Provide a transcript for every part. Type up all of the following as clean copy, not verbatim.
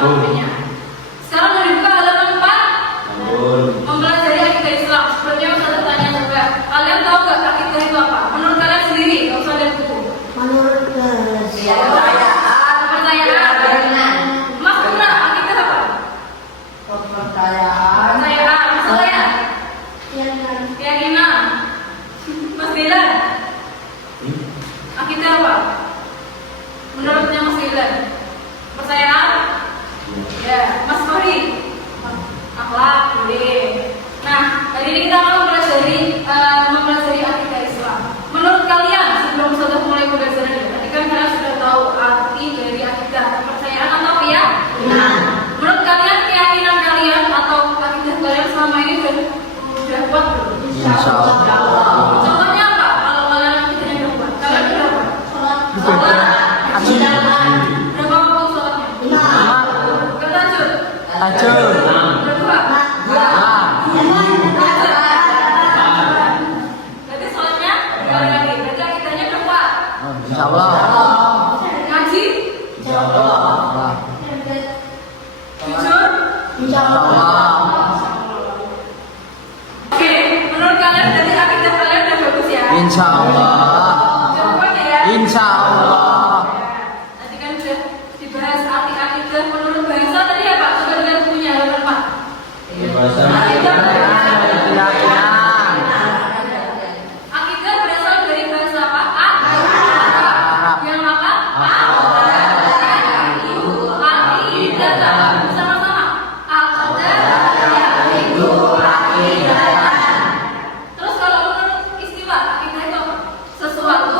HP-nya. Sekarang mau dibuka halaman 4. Mempelajari akidah Islam. Sebelumnya saya tanya juga, kalian tahu nggak akidah itu apa? Menurut kalian sendiri, nggak usah lihat buku. Menurut Kepercayaan. Mas Pura, akidah apa? Kepercayaan. Masalah ya? Keyakinan. Mas Dilan, akidah apa? Menurutnya Mas Dilan, kepercayaan? Ya. Mas Fahri, akhlak, boleh. Nah, hari ini kita akan mempelajari akidah Islam. Menurut kalian, sebelum kita mulai pembelajaran tadi kan kalian sudah tahu arti dari akidah, kepercayaan atau keyakinan. Menurut kalian, keyakinan kalian atau akidah kalian selama ini sudah kuat belum? Insya Allah. Contohnya apa? Kalau kalian akidahnya sudah kuat, kalian sudah apa? Sholat. Berapa waktu sholatnya? 5. Bertajud. Berapa? Berarti sholatnya berkali-kali. Berarti akidahnya sudah kuat. Insya Allah. Ngaji? Insya Allah. Jujur? Insya Allah. Oke, menurut kalian berarti akidah kalian sudah bagus ya? Insya Allah. Jawabannya ya? Insya Allah. Tadi kan sudah dibahas arti akidah menurut bahasa tadi apa? Coba lihat punya halaman 4. Akidah berasal dari bahasa apa? Arab. Yang apa? Akidah. Sama-sama. Akidah. Terus kalau menurut istilah akidah itu apa? Sesuatu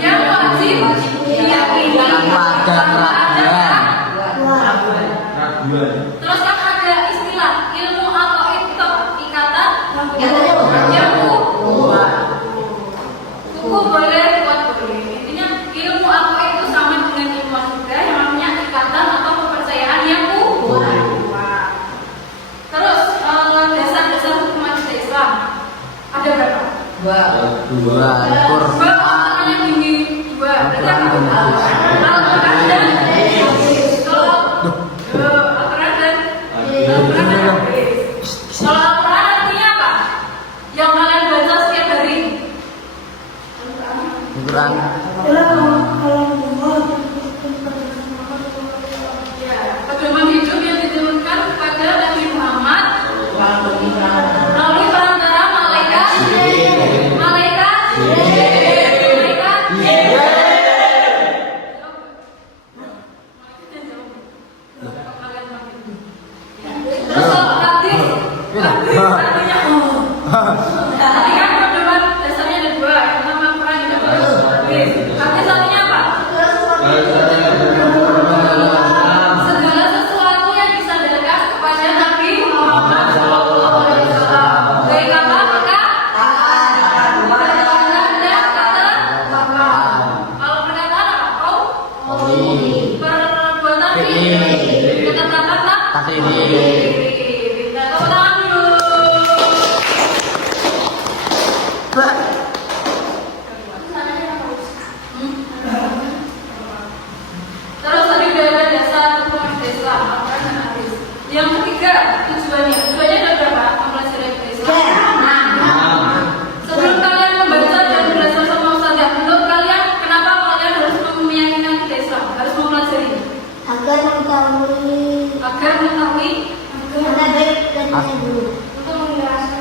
yang wajib diyakini Tanpa ada keraguan. Terus kan ada istilah ilmu aqaid itu apa? Ikatan yang kuku boleh, kuat boleh. Intinya ilmu aqaid itu sama dengan ilmu akidah yang namanya ikatan atau kepercayaan yang kuat. Terus dasar-dasar hukum akidah Islam ada berapa? 2. Al-Qur'an. Maknanya tinggi 2. Berarti apa? Al-Quran dan hadis. Kalau Al-Quran dan hadis. Kalau Al-Quran artinya apa? Yang kalian baca setiap hari. Al-Quran. Ya, pedoman hidup yang diturunkan kepada Nabi Muhammad melalui perantara malaikat. Tadi kan pedoman dasarnya ada 2, yang pertama Quran, yang kedua hadis. Hadis artinya apa? Segala sesuatu yang disandarkan kepada Nabi Muhammad SAW. Baik apa? Perkataan dan kata-kata. Kalau perkataan apa? Perbuatan ini. Kata-kata Takdir. Nah, tepuk tangan dulu. Terus tadi udah ada dasar hukum akidah Islam, Al-Quran dan hadis. Yang ketiga, tujuannya ada berapa? Mempelajari akidah Islam. Sebelum kalian membaca dan belajar sama Ustazah, menurut kalian kenapa kalian harus meyakini akidah Islam? Harus mempelajari agar mengetahui mana baik dan mana buruk.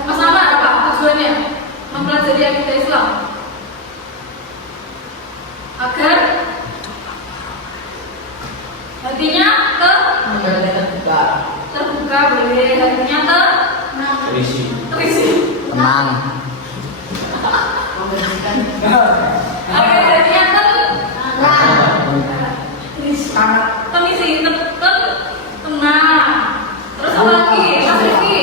Mas Ahmad, apa tujuannya mempelajari akidah Islam? Agar hatinya terbuka, boleh hatinya terisi. Tenang. Agar hatinya terisi, tenang. Terus apa lagi? Mas Rifki?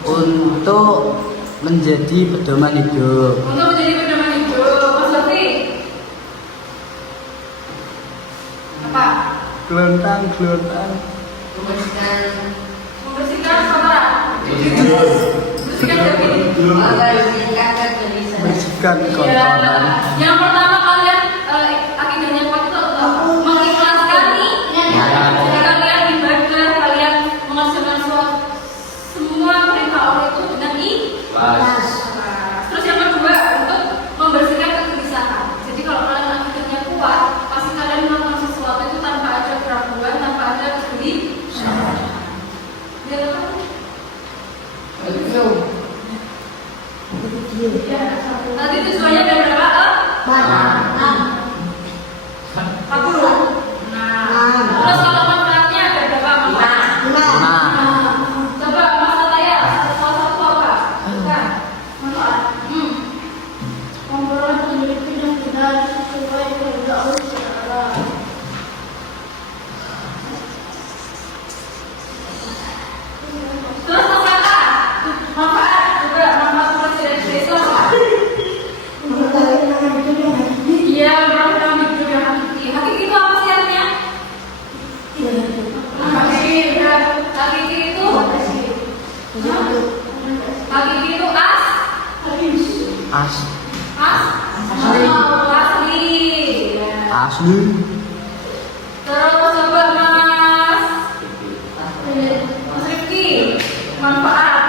Untuk menjadi pedoman hidup. Untuk menjadi pedoman hidup. Mas Lutfi? Apa? Gelontang. Membersihkan saudara. Bersihkan daging. Bersihkan kotoran. Yang pertama kalian akidahnya kuat itu mengikhlaskan Taslim. Terus coba Mas Rifki, manfaat.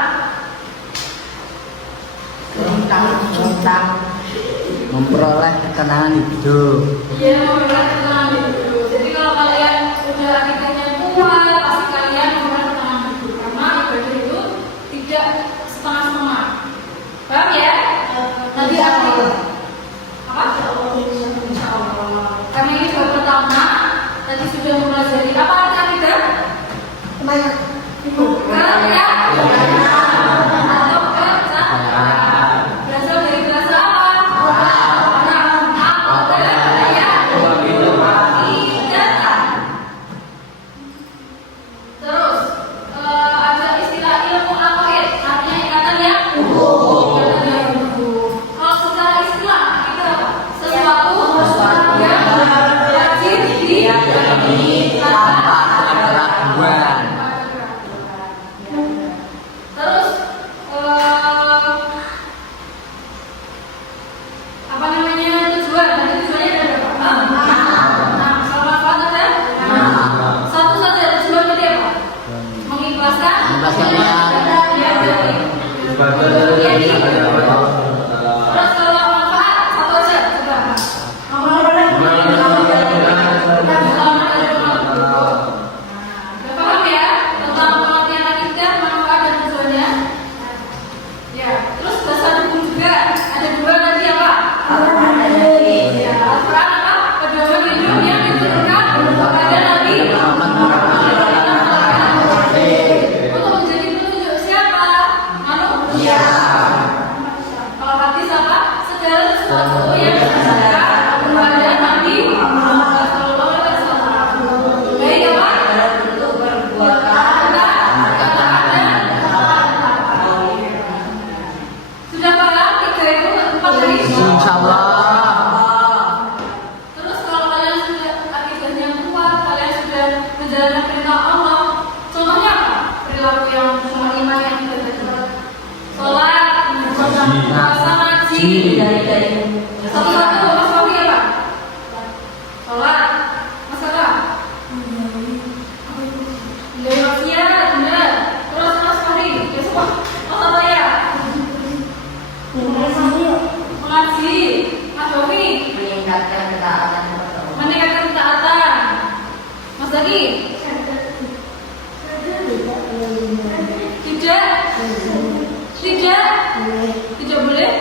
Memperoleh ketenangan hidup. Iya, memperoleh ketenangan hidup. Jadi kalau kalian udah akidahnya kuat, pasti kalian memperoleh ketenangan hidup. Karena ibadah itu tidak setengah-setengah. Paham ya? Nanti apa? Insya Allah. Karena ini baru pertama, tadi sudah mempelajari apa arti akidah? Banyak. Kaya. Atau kecatat. Berasal dari bahasa apa? Terus ada istilah ilmu aqaid, artinya ikatan yang utuh. Kalau secara istilah itu apa? Sesuatu yang wajib diyakini Tanpa ada keraguan. Terus apa namanya tujuan? Tadi tujuannya ada berapa? Nah, kalau manfaat ada? Satu saja tujuan tadi apa? Mengikhlaskan yang dari Terus kalau manfaat satu aja coba. Udah paham ya tentang pengertian akidah, manfaat dan tujuannya? Ya, terus bahasa dukung juga ada dua nanti apa? Ya, Al-Quran apa? Pedoman hidup yang diturunkan kepada Nabi untuk menjadi petunjuk siapa? Manusia. Kalau hadis apa? Segala sesuatu yang disampaikan kepada Nabi Muhammad SAW. Baik apa? Sudah paham? Tiga itu empat dari Insya Allah. Terus kalau kalian sudah akidahnya kuat, kalian sudah menjalankan perintah Allah. Contohnya apa? Perilaku yang cuma iman yang kita benar. Sholat, puasa, ngaji. Satu-satu Mas Fabi apa? Sholat, Mas apa? Iya, benar. Terus Mas Fabi, ya semua. Mas apa ya? Mengaji, Mas Fabi. Meningkatkan ketaatan. Mas lagi? Tidak boleh?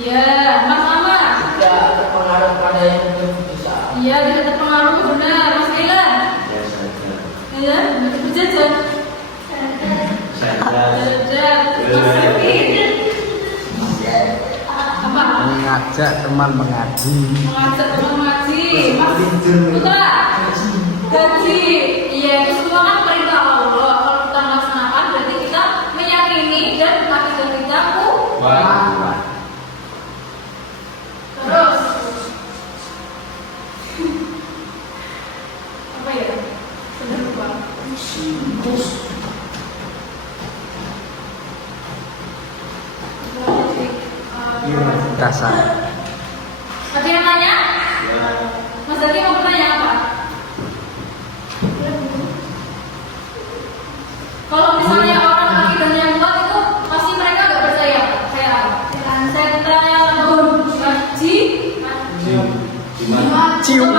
Iya, Mas Mama. Tidak terpengaruh pada yang berbisa. Iya, tidak terpengaruh, benar. Mas Kailan? Iya, berjajan. Jajan. Mas Rifki? Apa? Mengajak teman mengaji. Mengajak teman mengaji. Mas Putra? Gaji. Iya, itu semua kan perintah Allah. Kalau kita melaksanakan berarti kita meyakini dan akidah kita kuat. Terus apa ya? Sudah lupa. Dasar. Ada yang nanya? Mas Zaki mau bertanya apa? Kalau misalnya orang akidahnya kuat itu pasti mereka nggak percaya. Kayak apa? Setan, Cium.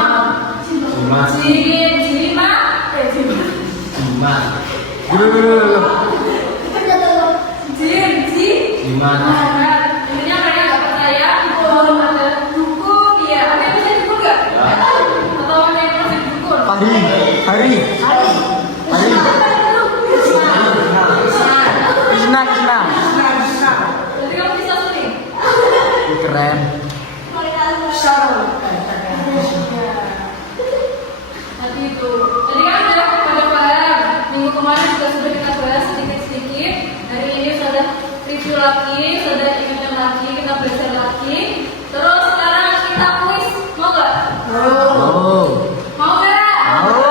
Intinya mereka nggak percaya bahwa ada dukun, ya. Ada yang percaya dukun nggak? Atau ada yang percaya dukun? Hari. Krishna. Jadi kamu bisa sendiri. Keren. Tadi itu. Tadi kan sudah pada paham. Minggu kemarin juga sudah kita bahas sedikit-sedikit. Hari ini sudah review lagi, sudah ingatkan lagi, kita belajar lagi. Terus sekarang kita kuis, mau nggak? Oh. Mau nggak? Mau.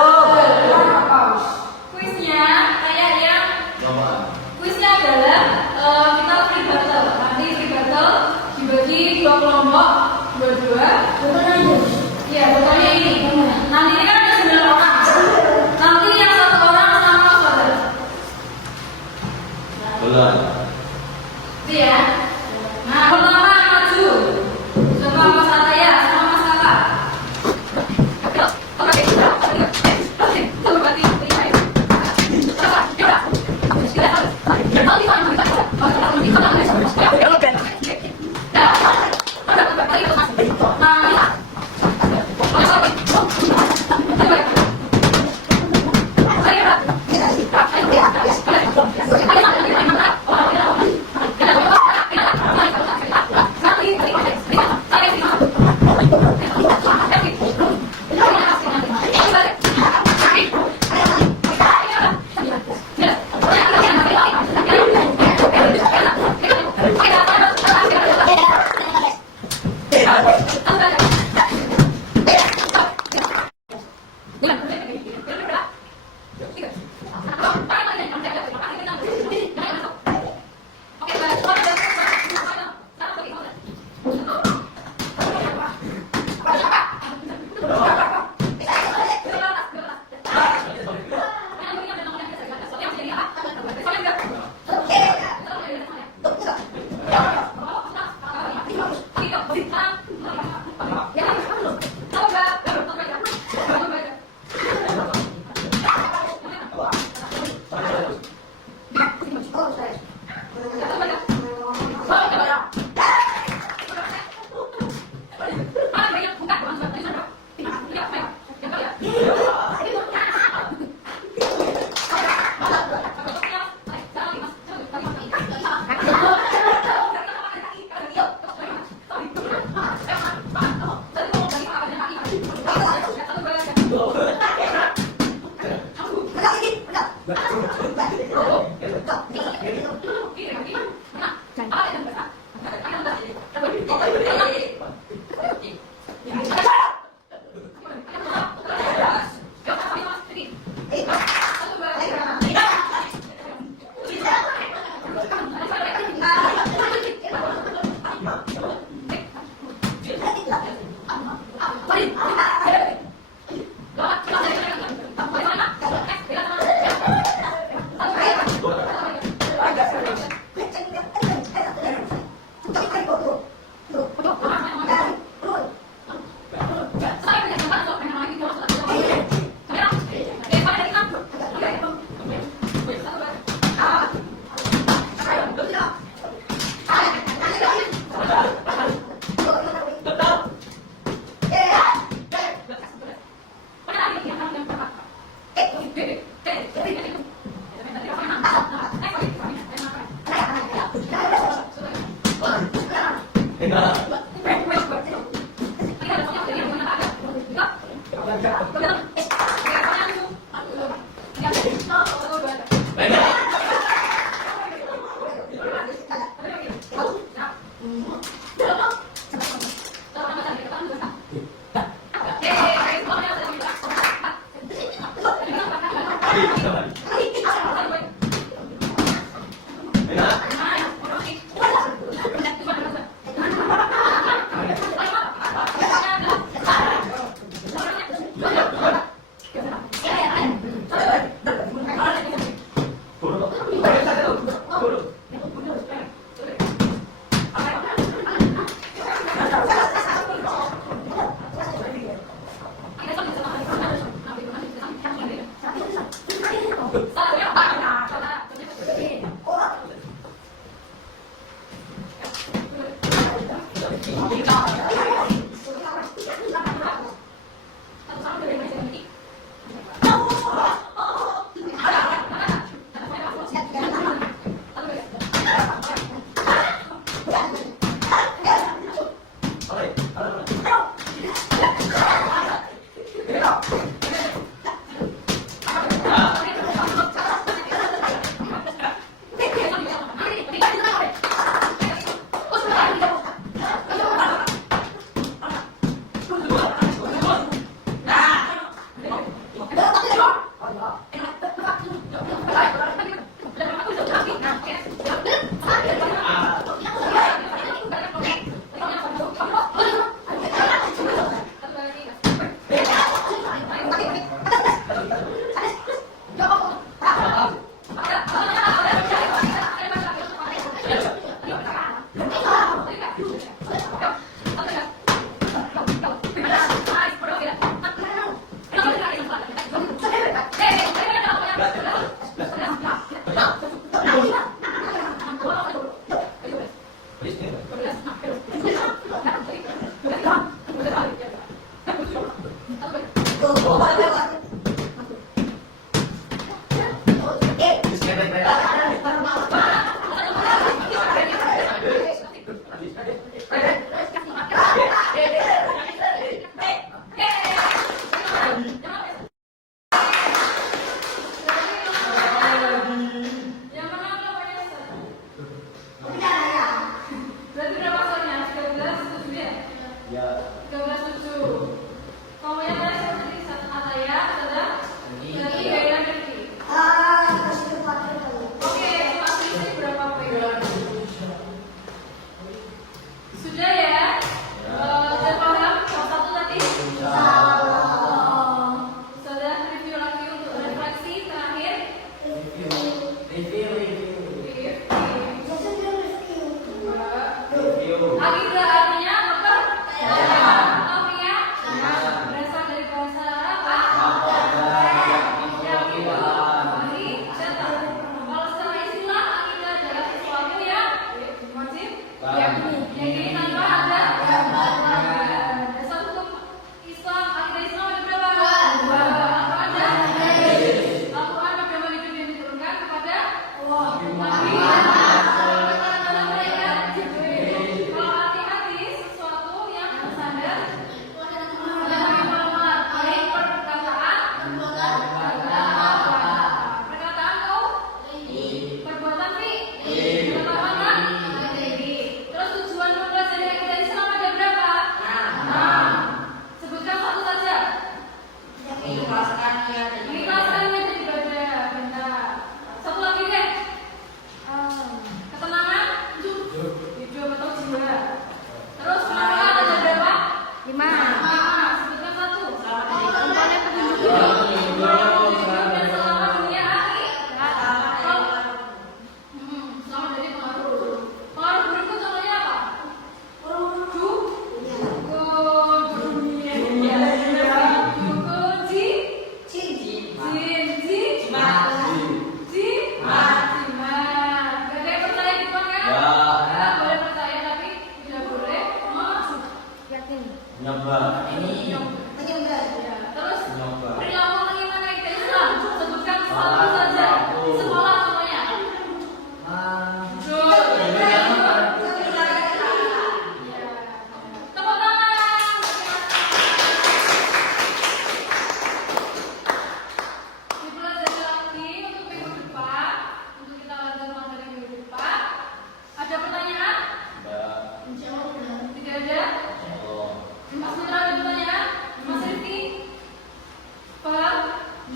Thank you.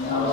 Ya